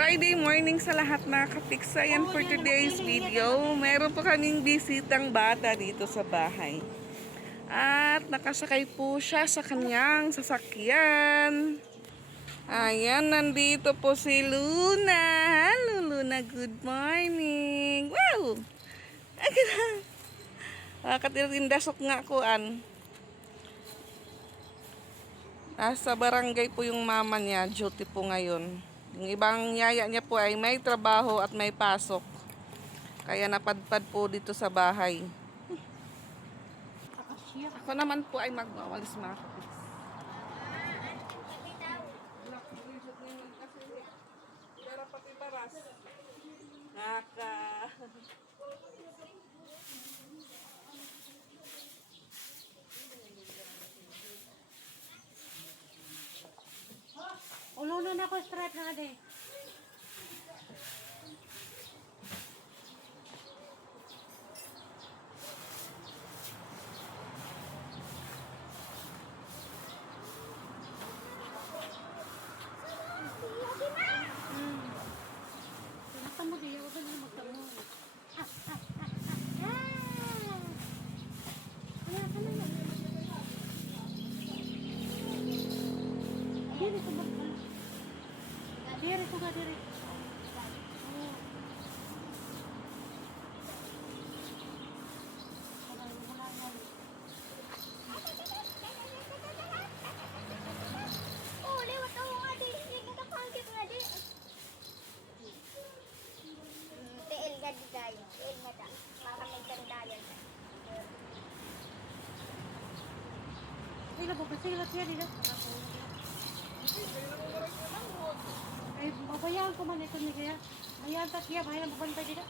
Friday morning sa lahat mga kapiksa. Yan for today's video. Meron po kaming bisitang bata dito sa bahay. At nakasakay po siya sa kanyang sasakyan. Ayan, nandito po si Luna. Hello Luna, good morning. Wow! Katindasok nga kuan. Nasa barangay po yung mama niya. Duty po ngayon. Yung ibang yaya niya po ay may trabaho at may pasok. Kaya napadpad po dito sa bahay. Ako naman po ay magwawalis mga kapis. Pero pati baras. Naka. Ulo na ako strap na ade. Tamo di ako na magtamo. Ano kana na? Dili ko ba? Diri ko ga diri. Oh, lewat ako nga di. Hindi ka pangkit nga di. TL nga di tayo. TL nga ta. Para may sandayan. Sila po sila siya dito. Ay, babayaan ko man ito ni kaya. Ayan ta siya, bayan mo bantay dito.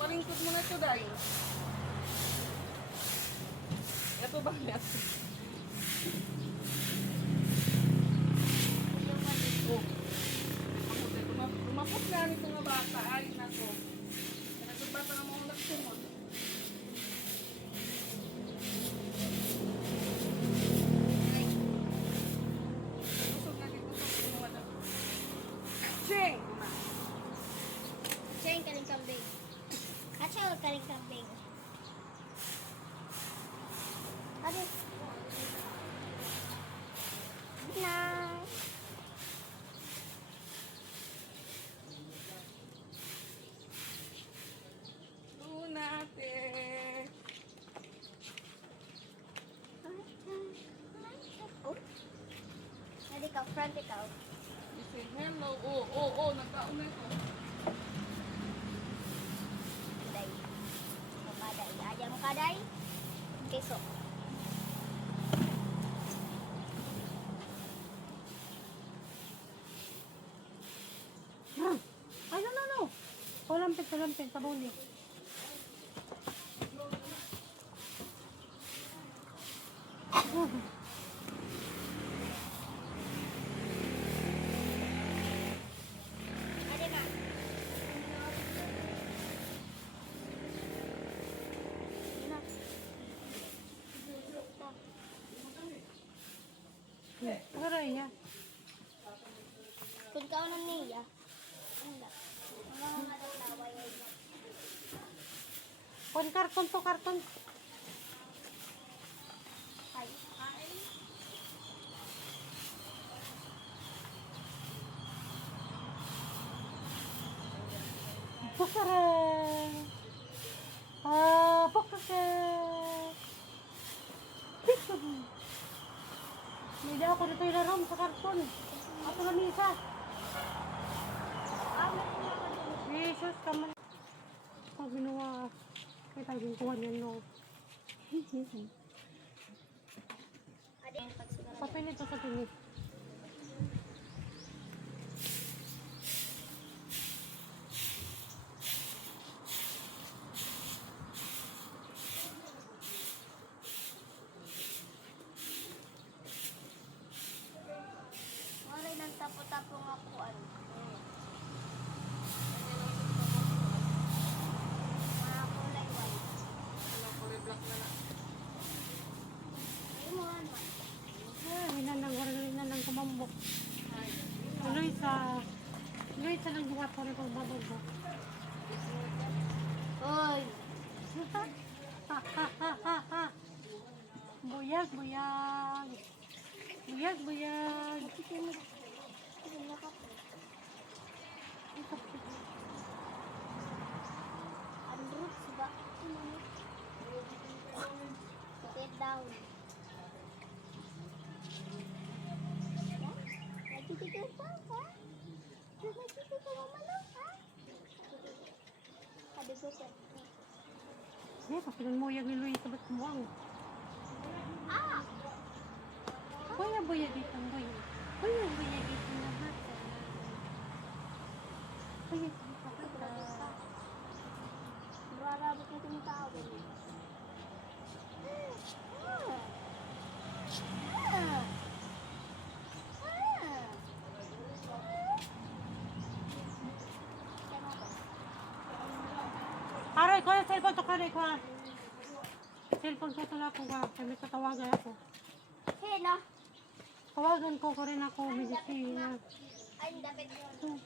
Palingkod mo na ito dahil. Ito ba yan? Oh. Lumapot nga nito nga bata. Ay, nako. Nagod bata na mga nagsunod. Tusog na dito sa pinuwala. Cheng! Siya yung kaling kambing. At siya yung kaling kambing. Adi. Na. Lunate! Oh. Adi ka, front ikaw. You say hello. Oh, nagkaon na ito. Kaday. Mamaday. Aja mo kaday. Keso. Ay, no. Palampit, tabaw ni. Adi na. Aray niya. Kung ka unang niya. Wala. Mga madalaway ay. Kon karton to karton. Ay. Ay. Pukare. Pukare. Pito. May daw ako dito ilarom sa karton. Ako na misa. Jesus, kaman. Pag ginawa, kita yung kuha niya, no. Adi ang pagsunod. Papinit to sa pinit. Maray ng tapo-tapo nga po ano. Mga po buhat ko rin kung babag mo. Oy! Buyag, buyag. Buyag, buyag. Ang roots ba? Sit down. Nagtitigil ka, ha? Nagtitigil ka mo manok, ha? Sabi ko sa... Eh, pakilan mo yung niluwi sa ba't muwang. Ah! Buya, buya dito, buya. Buya, buya dito na bata. Buya dito, bata. Mararabot na tumitawag. Aray ko, yung cellphone to karay ko. Cellphone ko ito na ako ka. Kami tatawagan ako. Sino? Tawagan ko rin ako, medisina. Ay, dapat yun.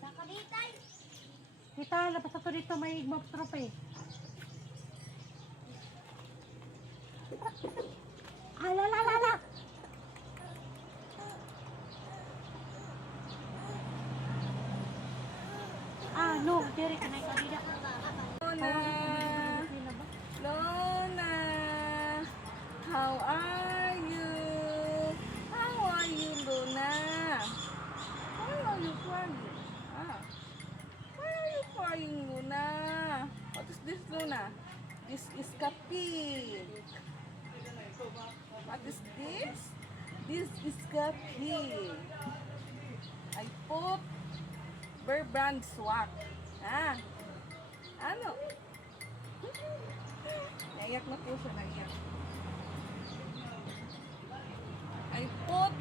Sa kabitay. Kita, labas ako dito, may igmap trop eh. Alalalala! Ah, no, Jerry, kanay ka dito. Lona! Lona! How are you? How are you, Luna? Why are you crying? Ah. Why are you crying, Luna? What is this, Luna? This is kapig. What is this? This is kapig. I put Bear Brand swag. Ah. Ano? Naiyak na po siya, naiyak. I put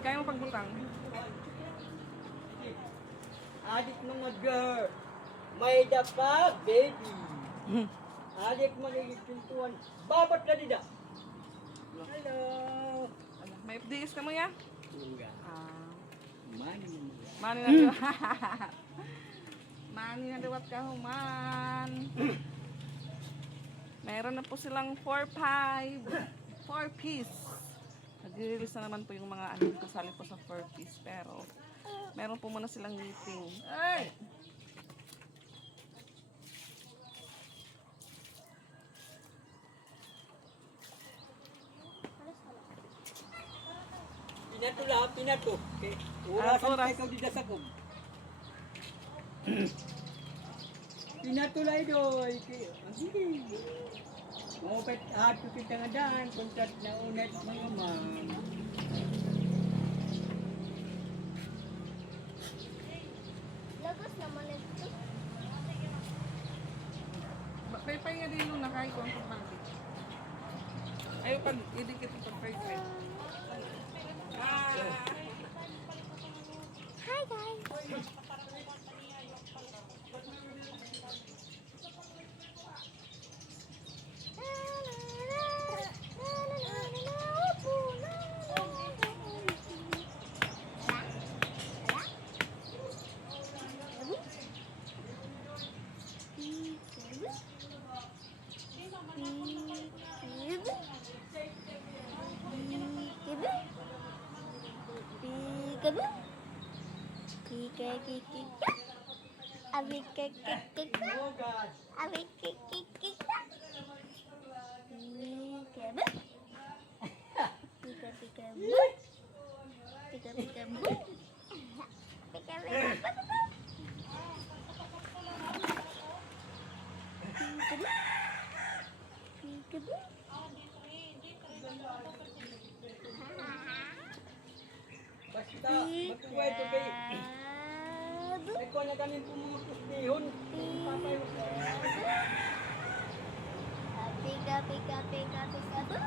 kaya mo pagbutang. Adik mga girl, may dapa, baby. Adik magiging pintuan, babat na dida. Hello. May FDS ka mo ya? Enggak. Ah. Mani. Mani na diwat. Mani na diwat ka human. Meron na po silang 4-5. 4-piece. Nag-release na naman po yung mga ano kasali po sa 4-piece. Pero meron po muna silang meeting. Ay! Pinato lahat, pinato. Okay. Oras. Orasan tayo di dasakog. Pinato lang ito. Sige. Mopet ato kita nga daan, kontrat na unet mga ma'am. Lagos naman ito. Pay nga din nung nakain ko ang pagbangkit. Ayaw pag idikit ito pay. Hi guys! Basta, magkuway ito kay... Ay ko na ganin pumutos nihon. Papay mo. Pika, pika, pika, pika, pika.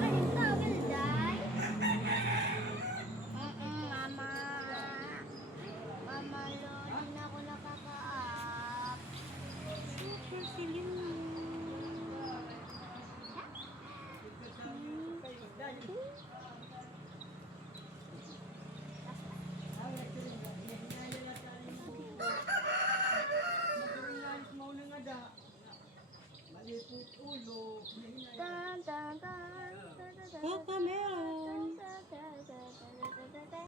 Anong tawag, Day? Mama. Mama, Lo, di na ako nakaka-up. Super silly. Tan, tan, tan, tan, tan, tan, Watermelon. tan, tan, tan, tan, tan, tan.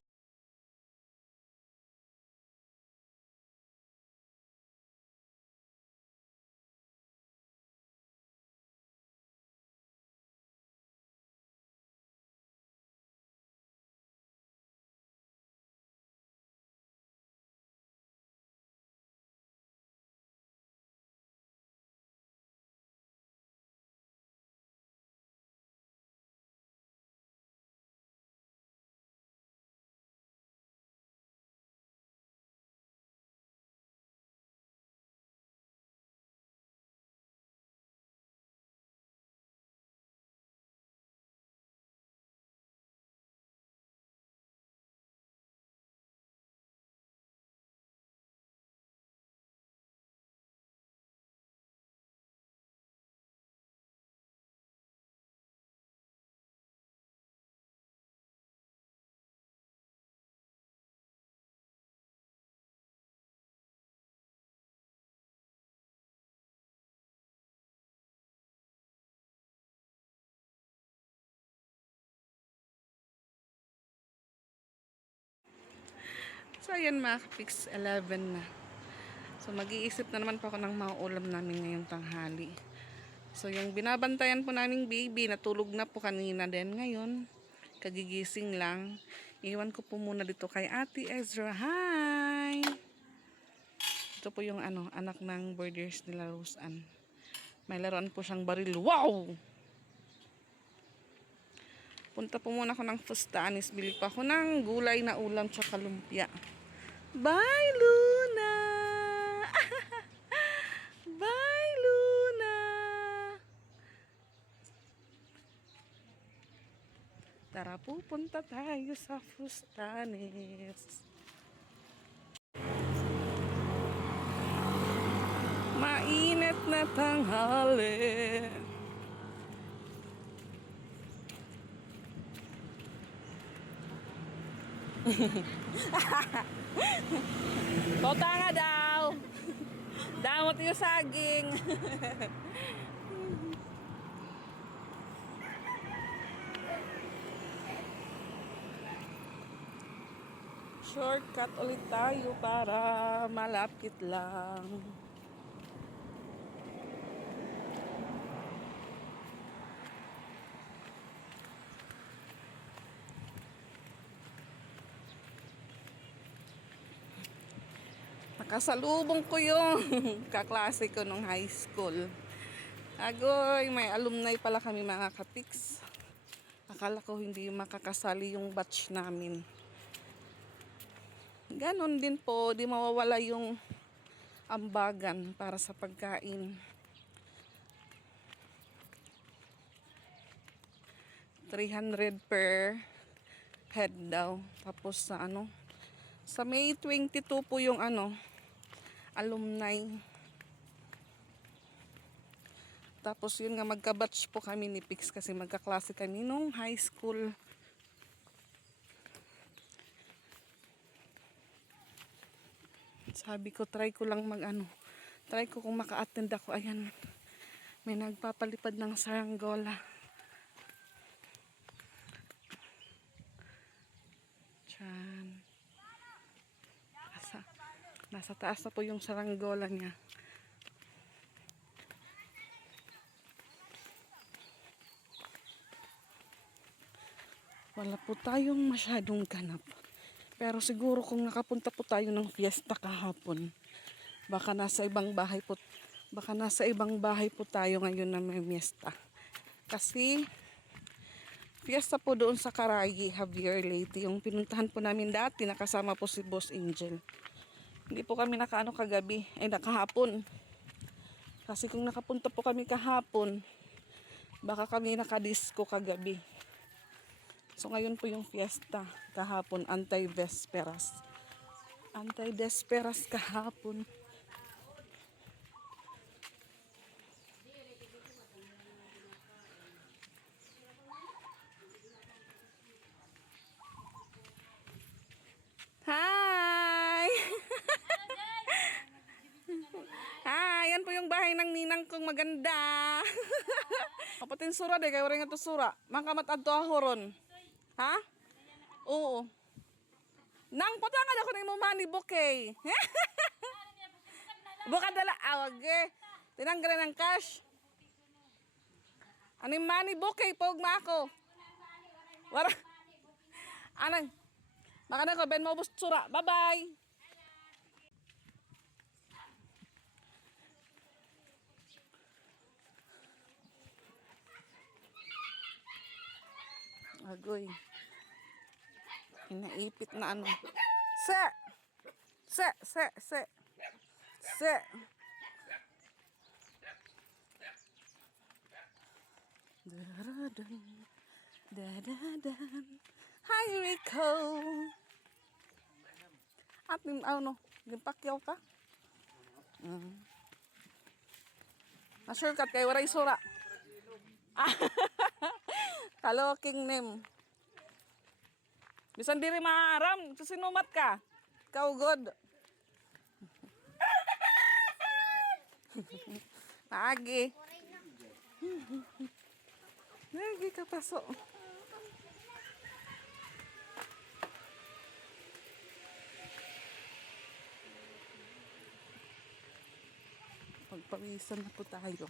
So ayan mga kapiks, 11 na. So mag-iisip na naman po ako ng mga ulam namin ngayong tanghali. So yung binabantayan po naming baby, natulog na po kanina din ngayon. Kagigising lang. Iwan ko po muna dito kay Ate Ezra. Hi! Ito po yung anak ng birders nila Rose Ann. May laruan po siyang baril. Wow! Punta po muna ako ng Fustanis. Bili pa ako ng gulay na ulam tsaka lumpia. Bye, Luna! Bye, Luna! Tara, pupunta tayo sa Fustanis. Mainit na tanghali. Bota nga daw. Damot yung saging. Shortcut ulit tayo para malapit lang. Nakasalubong ko yung kaklase ko nung high school. Agoy, may alumni pala kami mga katiks. Akala ko hindi makakasali yung batch namin. Ganon din po, di mawawala yung ambagan para sa pagkain. 300 per head daw. Tapos sa sa May 22 po yung alumni. Tapos yun nga, magka-batch po kami ni Pix kasi magkaklase kami nung high school. Sabi ko, try ko lang try ko kung maka-attend ako. Ayan, may nagpapalipad ng saranggola. Diyan. Nasa taas na po yung saranggola niya. Wala po tayong masyadong ganap. Pero siguro kung nakapunta po tayo ng fiesta kahapon, baka nasa ibang bahay po tayo ngayon na may fiesta. Kasi fiesta po doon sa Carayi, Javier Leyte. Yung pinuntahan po namin dati, nakasama po si Boss Angel. Hindi po kami nakaano kagabi. Ay, nakahapon. Kasi kung nakapunta po kami kahapon, baka kami nakadisco kagabi. So ngayon po yung fiesta. Kahapon, anti-vesperas. Anti-desperas kahapon. Hi! Hi! Yan po yung bahay ng ninang kong maganda. Kapatin sura de, kayo rin ito sura. Mangkamat adto ahoron. Ha? Oo. Nang patangan ako ng mumani bouquet. Buka dala awag eh. Tinanggalan ng cash. Anong money bouquet pog ma ako. Wala. Anang baka na ko ben mo bus sura. Bye-bye. Agoy. Inaipit na ano. Se! Se! Se! Se! Se! Dadadan. Dadadan. Hi, Rico! At ano, gimpakyaw ka? Na-shortcut kayo, waray sura. Kaloking name. Bisan diri maaram, sinumat ka. Ikaw good. Maagi. Lagi ka paso. Pagpawisan na po tayo.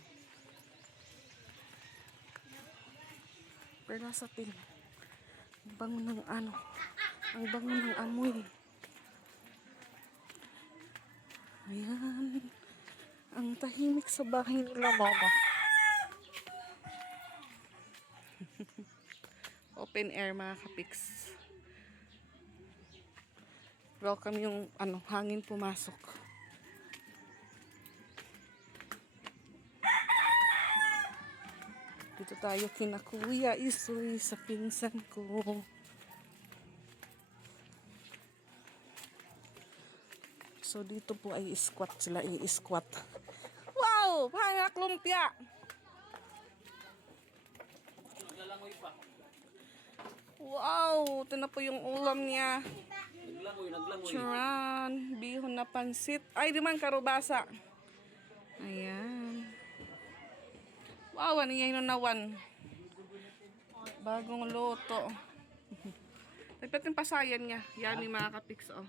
Pero nasa tin. Ang bango ng ano. Ang bango ng amoy. Ayan. Ang tahimik sa bahay nila, mama. Open air, mga kapiks. Welcome yung ano, hangin pumasok. Dito tayo kina Kuya Isoy sa pinsan ko. So dito po ay squat sila, i-squat. Wow! Hangak lumpia! Naglalangoy pa. Wow! Ito na po yung ulam niya. Naglangoy. Charan, bihon na pansit. Ay, di man karubasa. Ayan. Wow, ano yan yung nawan? Bagong luto. Dapat yung pasayan niya. Yan yung mga kapiks, oh.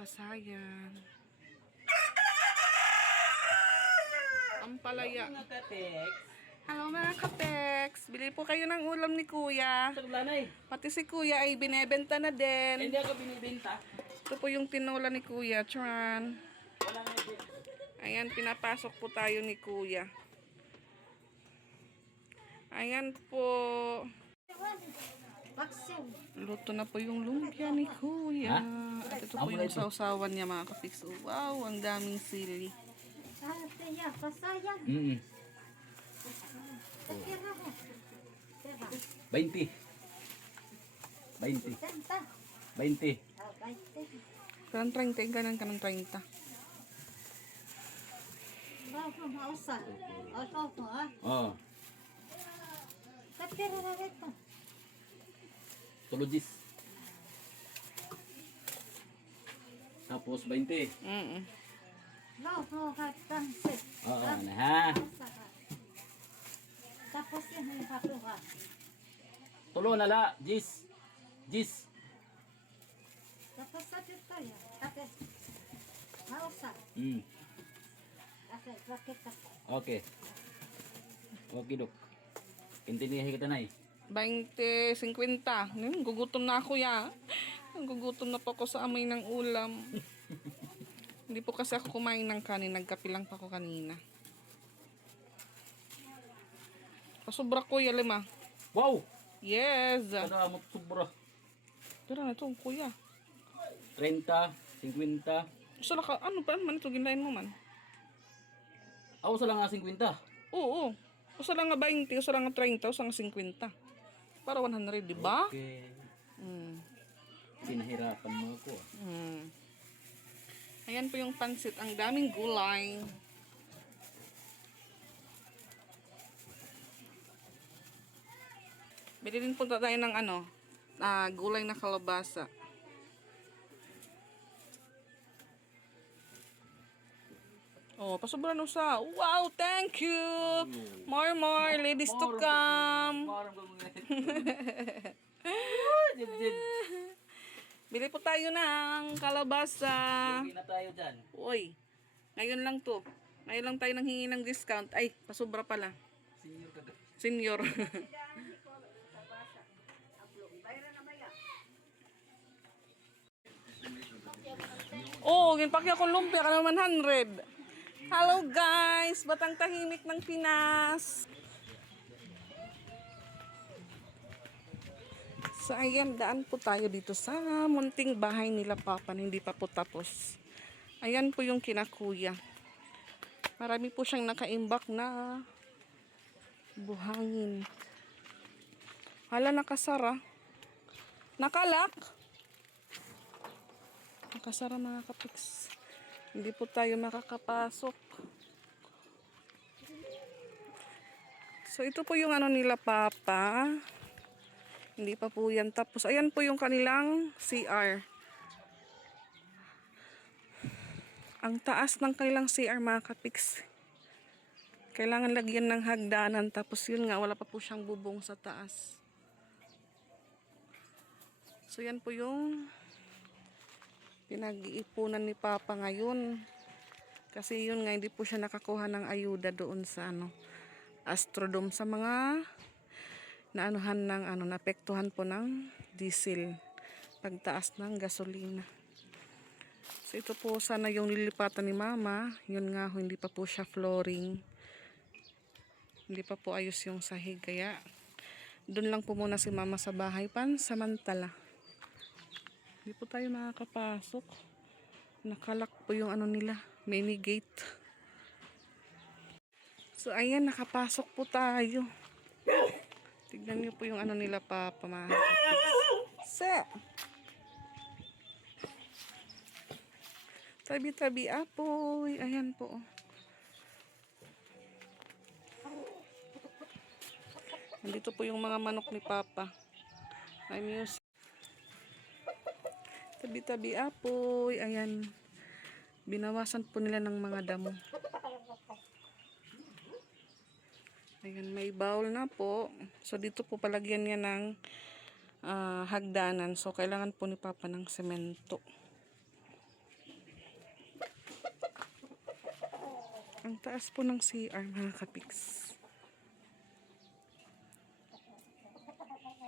Pasayan. Ang palaya. Hello mga kapiks. Bili po kayo ng ulam ni Kuya. Pati si Kuya ay binebenta na din. Hindi ako binibenta. Ito po yung tinola ni Kuya. Charan. Wala nga din. Ayan, pinapasok po tayo ni Kuya. Ayan po. Luto na po yung lumpia ni Kuya. At ito po yung sausawan niya, mga kapiks. Wow, ang daming sili. Mm. 20. 20. 20. Kanang 30, ganun ka ng 30. Oh. Tulogis. Tapos 20. Oo, na ha. Tapos yan yung papuha. Tulo na la. Jis. Jis. Tapos sa dito yan. Tapos, mausa. Mm. Tapos, bakit ako? Okay. Okay, Dok. Intinihin kita na eh. 20, 50. Gugutom na ako ya. Gugutom na po ako sa amoy ng ulam. Hindi po kasi ako kumain ng kanin. Nagkape lang pa ako kanina. Pasobra Kuya, 5. Wow! Yes. Kada mo sobra. Tira na ito, Kuya. 30, 50. Usa lang ka, ano pa man ito ginlain mo man? Ako sa lang nga 50. Oo. Usa lang nga 20, usa lang nga 30, usa nga 50. Para 100, di ba? Okay. Mm. Pinahirapan mo ako. Mm. Ayan po yung pansit. Ang daming gulay. Bili din po tayo ng ano, gulay na kalabasa. Oh, pasobra no sa. Wow, thank you. More ladies to come. Marang ko Jib. Bili po tayo ng kalabasa. Lugi na tayo dyan. Uy, ngayon lang to. Ngayon lang tayo nang hingi ng discount. Ay, pasobra pala. Senior ka doon. Senior. Oh, ginpakya ko lumpia ka naman 100. Hello guys, Batang Tahimik ng Pinas. So ayan, daan po tayo dito sa munting bahay nila Papa na hindi pa po tapos. Ayan po yung kinakuya. Marami po siyang nakaimbak na buhangin. Hala, nakasara. Nakalak. Nakasara mga kapiks. Hindi po tayo makakapasok. So ito po yung ano nila Papa. Hindi pa po yan tapos. Ayan po yung kanilang CR. Ang taas ng kanilang CR mga kapiks. Kailangan lagyan ng hagdanan. Tapos yun nga, wala pa po siyang bubong sa taas. So yan po yung pinag-iipunan ni Papa ngayon. Kasi yun nga, hindi po siya nakakuha ng ayuda doon sa ano, Astrodome, sa mga naanuhan ng ano, napektuhan po ng diesel, pagtaas ng gasolina. So ito po sana yung lilipatan ni Mama. Yun nga, hindi pa po siya flooring. Hindi pa po ayos yung sahig, kaya doon lang po muna si Mama sa bahay pansamantala. Hindi po tayo makakapasok. Nakalak po yung ano nila, mini gate. So ayan, nakapasok po tayo. Tignan niyo po yung ano nila Papa, mga se. Tabi-tabi apoy. Ayan po. Nandito po yung mga manok ni Papa. May music. Tabi-tabi apoy. Ayan. Binawasan po nila ng mga damo. Ayan, may bowl na po. So, dito po palagyan niya ng hagdanan. So, kailangan po ni Papa ng semento. Ang taas po ng CR, mga kapiks.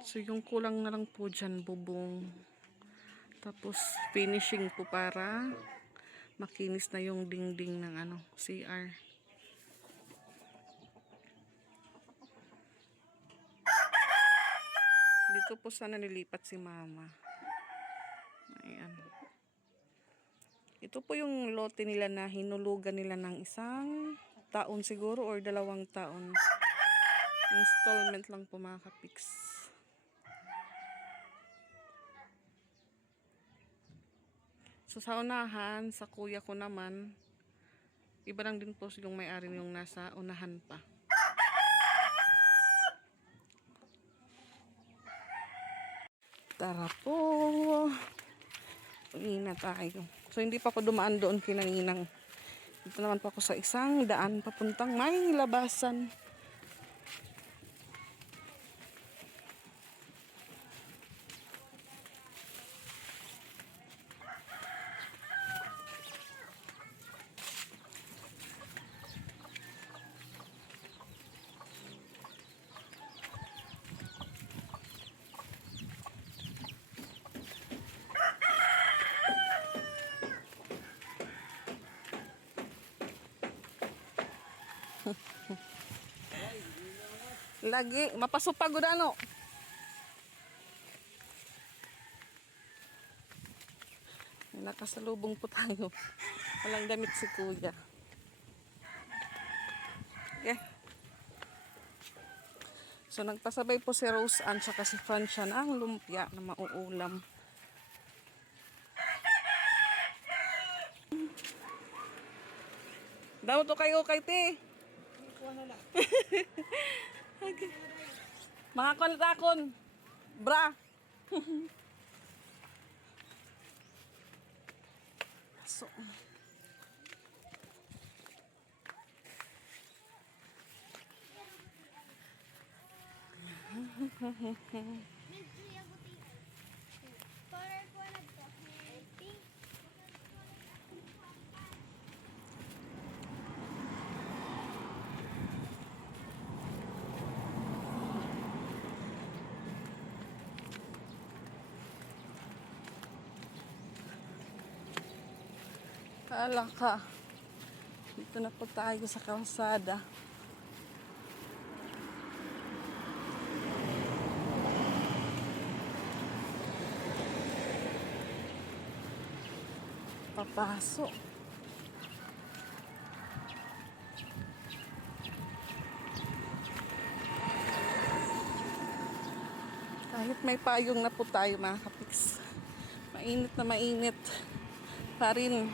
So, yung kulang na lang po dyan, bubong. Tapos, finishing po para makinis na yung dingding ng ano, CR. Dito po sana nilipat si Mama. Ayan. Ito po yung lote nila na hinulugan nila ng 1 taon siguro or 2 taon. Installment lang po mga kapiks. So sa unahan, sa kuya ko naman, iba lang din po yung may-ari yung nasa unahan pa. Tara po. Uwi na tayo. So hindi pa ako dumaan doon kinaninang. Dito naman po ako sa isang daan papuntang may labasan. Lagi, mapasupag ko ano. Nakasalubong po tayo. Walang damit si kuya. Okay. So nagpasabay po si Rose Ann tsaka si Francia ng lumpia na mauulam. Daw to kayo kay te. Okay. Mga kontakon. Bra. So. Hala ka. Dito na po tayo sa kalsada. Papasok. Kahit may payong na po tayo mga kapiks. Mainit na mainit pa rin.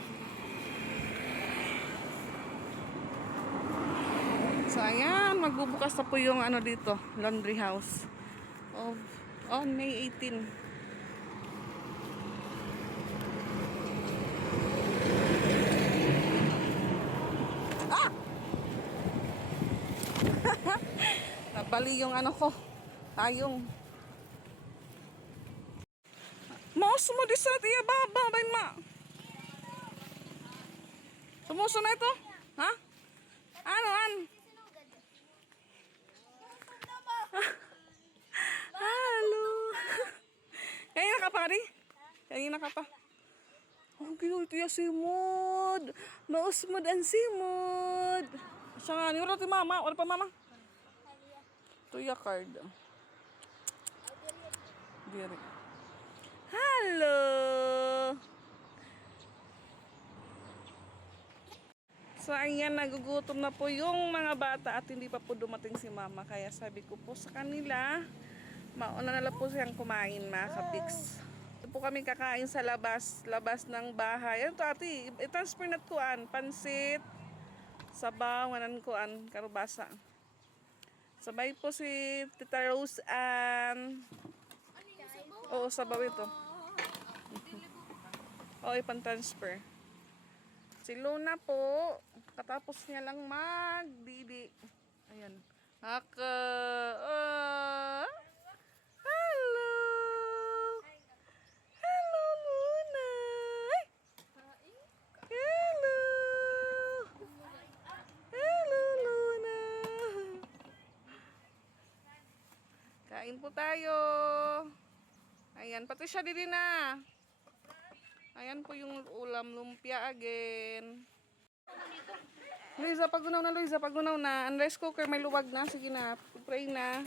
So ayan, magbubukas na po yung ano dito, laundry house. On May 18. Ah! Nabali yung ano ko, tayong. Maus mo di sa tiya baba, bay ma. Sumuso na ito? Ha? Ano, an? Halo. Kanina ka pa, Ri? Kanina ka pa. Oh, cute ya simod. Mausmod ang simod. Siya nga, wala ti mama. Wala pa mama. Tuya card. Diri. Halo. So ayan, nagugutom na po yung mga bata at hindi pa po dumating si mama. Kaya sabi ko po sa kanila, mauna na lang po siyang kumain mga kapiks. Ito po kami kakain sa labas ng bahay. Ito ati, i-transfer na kuan, pansit, sabaw, wanan kuan, karubasa. Sabay po si Tita Rose Ann. Oo, sabaw ito. Oo, ipan-transfer. Si Luna po, katapos niya lang magdidi. Ayan. Hello! Hello, Luna! Ay! Hello! Hello, Luna! Kain po tayo. Ayan, pati siya didi na. Ayan po yung ulam, lumpia again. Luisa, pagunaw na Luisa, pagunaw na. Ang rice cooker may luwag na. Sige na, pray na.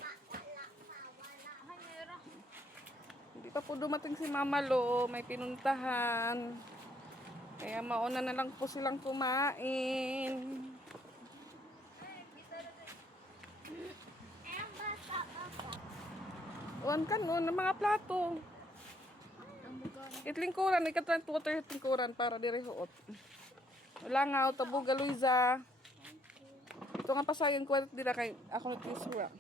Hindi pa po dumating si Mama Lo, may pinuntahan. Kaya mauna na lang po silang kumain. Uwan ka noon ng mga plato. Itlingkuran, ikatrant water itlingkuran para direhoot. Wala nga, tabuga Luisa. Ito nga pasayan ko at dira kay ako nagtisura.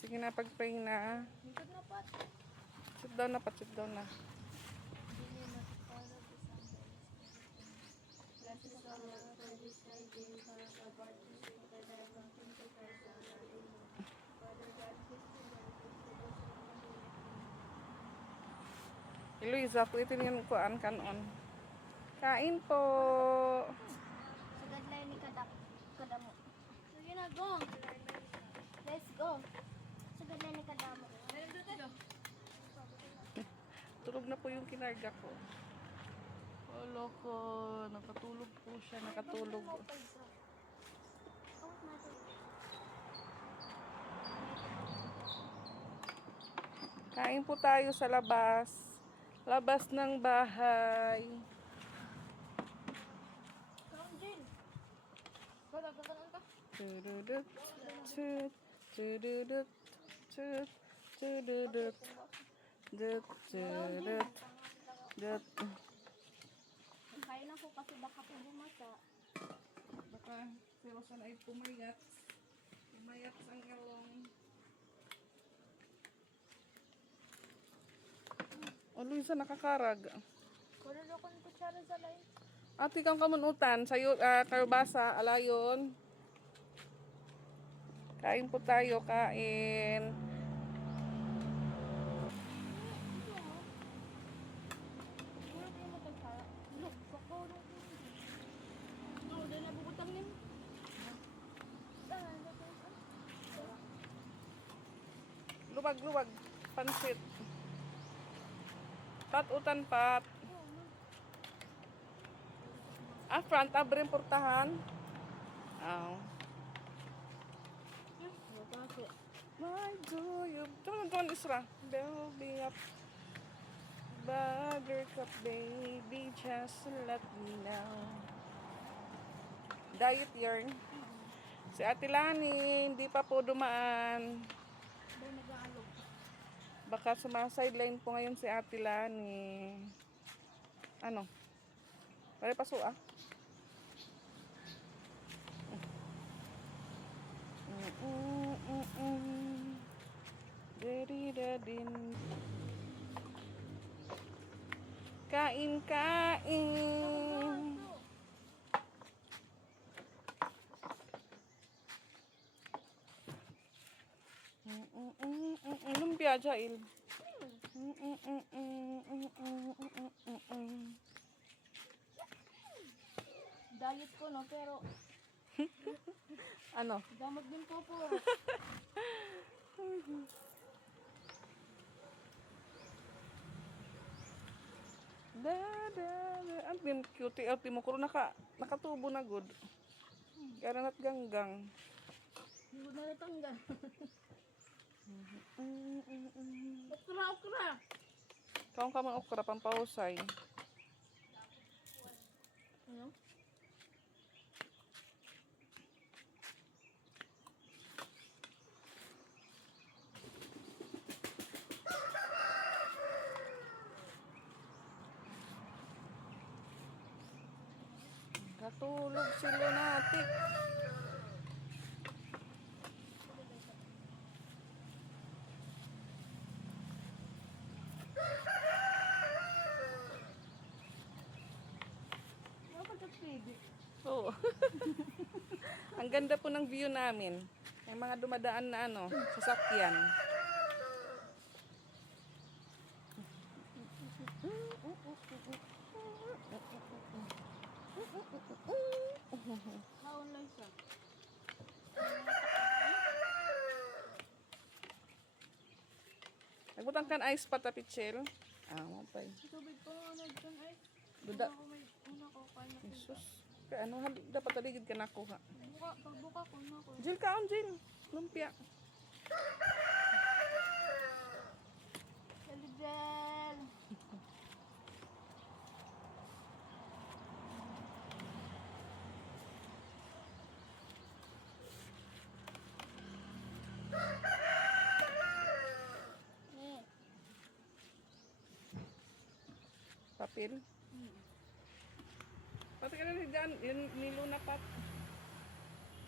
Sige na, pag-pray na. Sit down na, sit down na. Luisa, po ito yung kuan kanon. Kain po. Sagad lang ni kadamo. Sige na, go. Let's go. Sagad lang ni kadamo. Tulog na po yung kinarga ko. loko. Nakatulog po siya. Nakatulog. Kain po tayo sa labas. Labas ng bahay. Tududut, tut, tududut, tut, tududut, dut, tudut, dut. Kain ako kasi baka po bumasa. Baka si Rosan ay pumayat. Pumayat ang ilong. O Luisa, nakakarag. Kulo ko ng kutsara sa lain. Ati kang kamunutan, sayo, karubasa, alayon. Kain po tayo, kain. Kulo ko yung kutsara. Look, pakulong ko. Oo, doon nabubutang niyo. Luwag-luwag, pansit. Pat utan pat. Front abre portahan. Aw. My joy of... Tuwan Isra. Baby up. Buttercup baby, just let me know. Diet yarn. Si Ate Lani, hindi pa po dumaan. Baka sumasideline po ngayon si Ate Lani. Ano? Pare paso ah. Daddy-dadin. Kain, kain. Lumpia, Jail. Diet ko no, pero Ano? damag din po po. Ang din cute ati mo kuro nakatubo na good. Karanat ganggang. Hindi ko na natanggal. Okra, okra. Kaong ka man okra pampahusay. Ano? Katulog si Lunatic. Oo. Ang ganda po ng view namin. May mga dumadaan na sasakyan. Haon lang siya. Nagbutang kan ice pa tapichel. Mapay. Tubig po nga nagkan ay. Duda. Una ko kain na. Jesus. Kaya dapat taligid ka nakuha. Pagbuka ko na ko. Jill kaon, Jill. Lumpia. Saligel. Papel. Pati ka na dyan, yun niluna pat.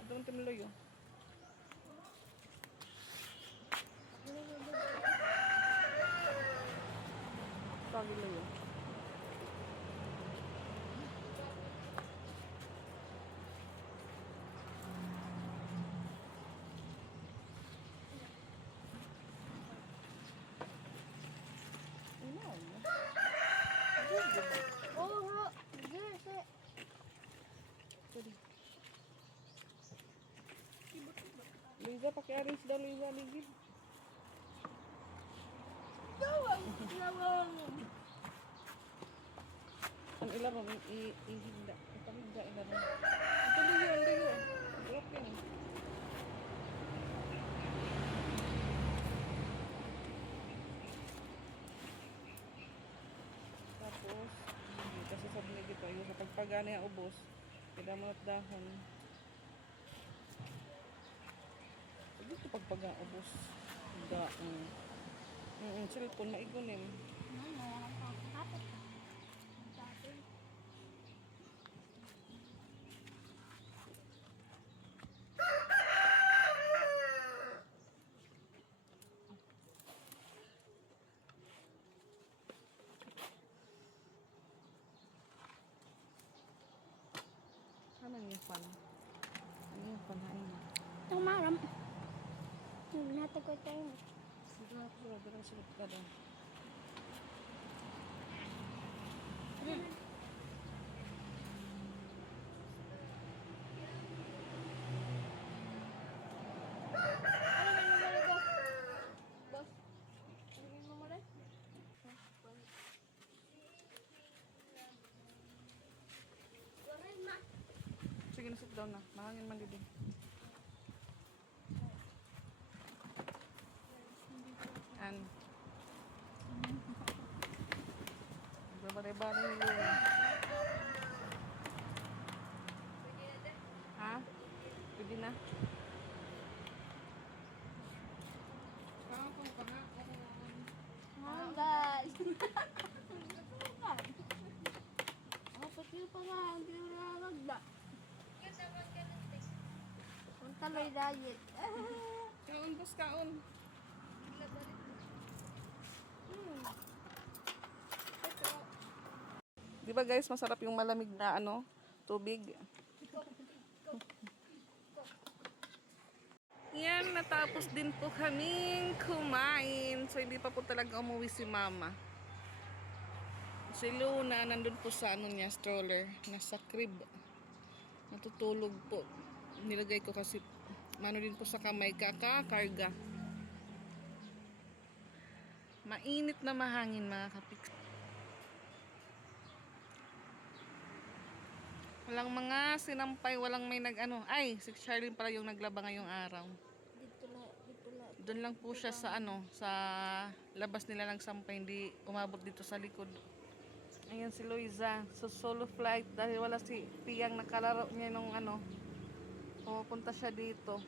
Adong timiloyo. Pagiloyo. Oh, ha. Yes, eh. Luisa, pakiarrange daw Luisa, ligid. Gawang. Gawang. Ang ilaron, ihinda. Ipahinda ilaron. Ito liyo. Broken. Tapos, hindi kasi sabi nga dito, yung sa pagpagana yung ubos, kailangan mo at dahon. So, dito pagpaga ubos. Daon. Cellphone, maigunim. Ano, kapit. Dati. Ano yung pan? Ano yung panain mo? Tumaram. Natagot tayo. Sige na ako, pero sulit ka daw. Ano yung numero ko? Boss. Ano yung numero? Warin ma. Sige na, sit down na. Mahangin man dito. Ano? Babare-bare nilo. Ha? Pwede na? Hanggal. Pati pa nga, hindi ko nakakagda. Punta may diet. Kaon, boss, kaon. Di ba guys, masarap yung malamig na tubig. Yan, natapos din po kaming kumain. So, hindi pa po talaga umuwi si mama. Si Luna, nandun po sa niya, stroller. Nasa crib. Natutulog po. Nilagay ko kasi, din po sa kamay, kakakarga. Mainit na mahangin mga kapik. Walang mga sinampay, walang may Ay, si Charlene pala yung naglaba ngayong araw. Dito na. Doon lang po siya sa sa labas nila ng sampay, hindi umabot dito sa likod. Ayan si Loiza, so solo flight dahil wala si Piyang nakalaro niya nung pupunta siya dito.